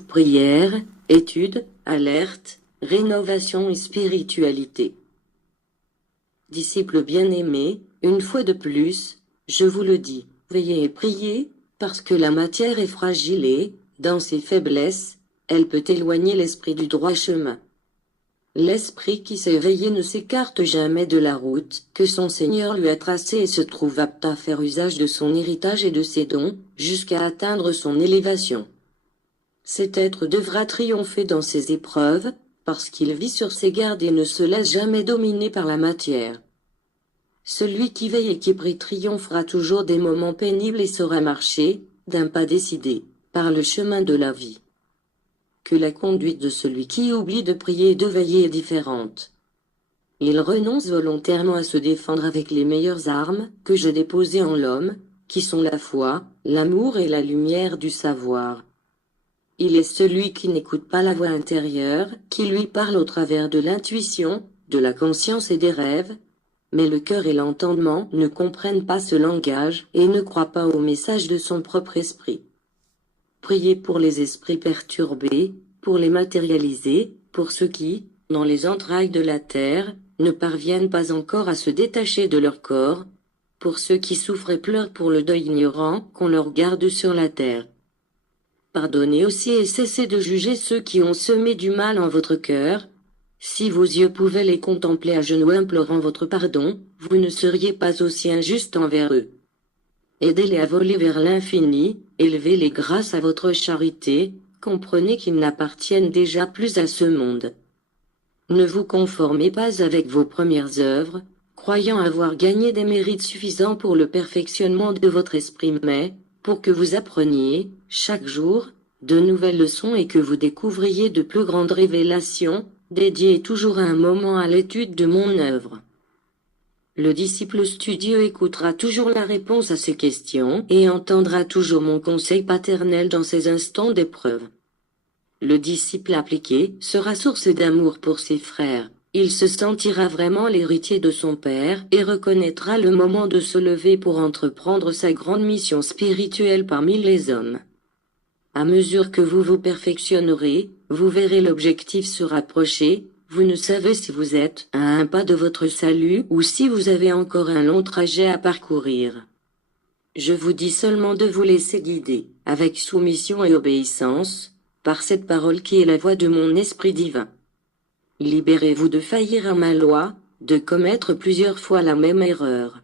Prière, étude, alerte, rénovation et spiritualité. Disciples bien-aimés, une fois de plus, je vous le dis, veillez et priez, parce que la matière est fragile et, dans ses faiblesses, elle peut éloigner l'esprit du droit chemin. L'esprit qui s'est éveillé ne s'écarte jamais de la route que son Seigneur lui a tracée et se trouve apte à faire usage de son héritage et de ses dons, jusqu'à atteindre son élévation. Cet être devra triompher dans ses épreuves, parce qu'il vit sur ses gardes et ne se laisse jamais dominer par la matière. Celui qui veille et qui prie triomphera toujours des moments pénibles et saura marcher, d'un pas décidé, par le chemin de la vie. Que la conduite de celui qui oublie de prier et de veiller est différente. Il renonce volontairement à se défendre avec les meilleures armes que j'ai déposées en l'homme, qui sont la foi, l'amour et la lumière du savoir. Il est celui qui n'écoute pas la voix intérieure, qui lui parle au travers de l'intuition, de la conscience et des rêves, mais le cœur et l'entendement ne comprennent pas ce langage et ne croient pas au message de son propre esprit. Priez pour les esprits perturbés, pour les matérialiser, pour ceux qui, dans les entrailles de la terre, ne parviennent pas encore à se détacher de leur corps, pour ceux qui souffrent et pleurent pour le deuil ignorant qu'on leur garde sur la terre. Pardonnez aussi et cessez de juger ceux qui ont semé du mal en votre cœur. Si vos yeux pouvaient les contempler à genoux implorant votre pardon, vous ne seriez pas aussi injuste envers eux. Aidez-les à voler vers l'infini, élevez-les grâce à votre charité, comprenez qu'ils n'appartiennent déjà plus à ce monde. Ne vous conformez pas avec vos premières œuvres, croyant avoir gagné des mérites suffisants pour le perfectionnement de votre esprit, mais, pour que vous appreniez, chaque jour, de nouvelles leçons et que vous découvriez de plus grandes révélations, dédiez toujours un moment à l'étude de mon œuvre. Le disciple studieux écoutera toujours la réponse à ces questions et entendra toujours mon conseil paternel dans ces instants d'épreuve. Le disciple appliqué sera source d'amour pour ses frères. Il se sentira vraiment l'héritier de son père et reconnaîtra le moment de se lever pour entreprendre sa grande mission spirituelle parmi les hommes. À mesure que vous vous perfectionnerez, vous verrez l'objectif se rapprocher. Vous ne savez si vous êtes à un pas de votre salut ou si vous avez encore un long trajet à parcourir. Je vous dis seulement de vous laisser guider, avec soumission et obéissance, par cette parole qui est la voix de mon esprit divin. Libérez-vous de faillir à ma loi, de commettre plusieurs fois la même erreur.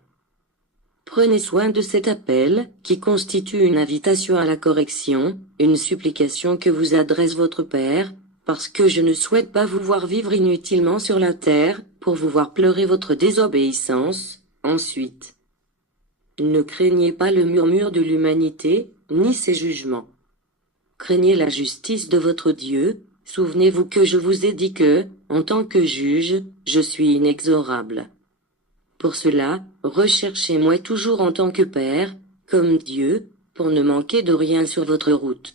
Prenez soin de cet appel, qui constitue une invitation à la correction, une supplication que vous adresse votre Père, parce que je ne souhaite pas vous voir vivre inutilement sur la terre, pour vous voir pleurer votre désobéissance. Ensuite, ne craignez pas le murmure de l'humanité, ni ses jugements. Craignez la justice de votre Dieu. Souvenez-vous que je vous ai dit que, en tant que juge, je suis inexorable. Pour cela, recherchez-moi toujours en tant que Père, comme Dieu, pour ne manquer de rien sur votre route.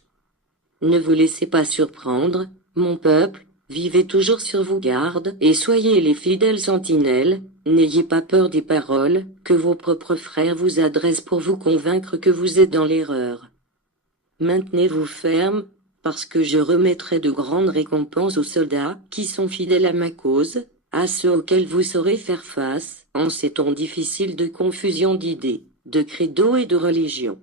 Ne vous laissez pas surprendre, mon peuple, vivez toujours sur vos gardes et soyez les fidèles sentinelles, n'ayez pas peur des paroles que vos propres frères vous adressent pour vous convaincre que vous êtes dans l'erreur. Maintenez-vous ferme, parce que je remettrai de grandes récompenses aux soldats qui sont fidèles à ma cause, à ceux auxquels vous saurez faire face, en ces temps difficiles de confusion d'idées, de credo et de religion.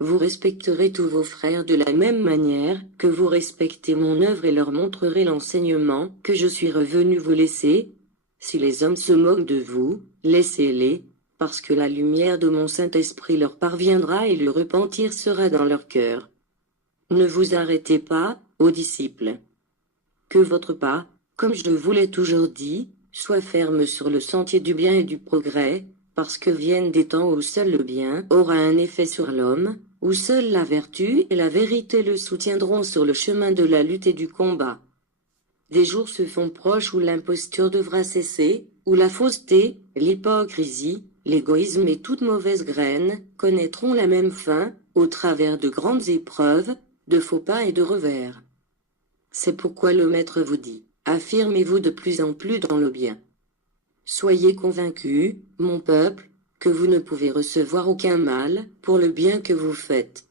Vous respecterez tous vos frères de la même manière que vous respectez mon œuvre et leur montrerez l'enseignement que je suis revenu vous laisser. Si les hommes se moquent de vous, laissez-les, parce que la lumière de mon Saint-Esprit leur parviendra et le repentir sera dans leur cœur. Ne vous arrêtez pas, ô disciples. Que votre pas, comme je vous l'ai toujours dit, soit ferme sur le sentier du bien et du progrès, parce que viennent des temps où seul le bien aura un effet sur l'homme, où seule la vertu et la vérité le soutiendront sur le chemin de la lutte et du combat. Des jours se font proches où l'imposture devra cesser, où la fausseté, l'hypocrisie, l'égoïsme et toute mauvaise graine connaîtront la même fin, au travers de grandes épreuves, de faux pas et de revers. C'est pourquoi le Maître vous dit, affirmez-vous de plus en plus dans le bien. Soyez convaincus, mon peuple, que vous ne pouvez recevoir aucun mal pour le bien que vous faites.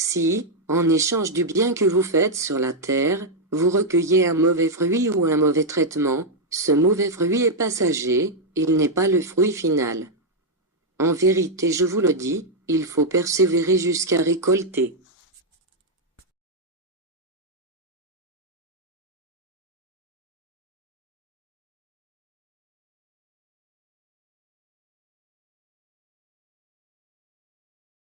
Si, en échange du bien que vous faites sur la terre, vous recueillez un mauvais fruit ou un mauvais traitement, ce mauvais fruit est passager, il n'est pas le fruit final. En vérité, je vous le dis, il faut persévérer jusqu'à récolter.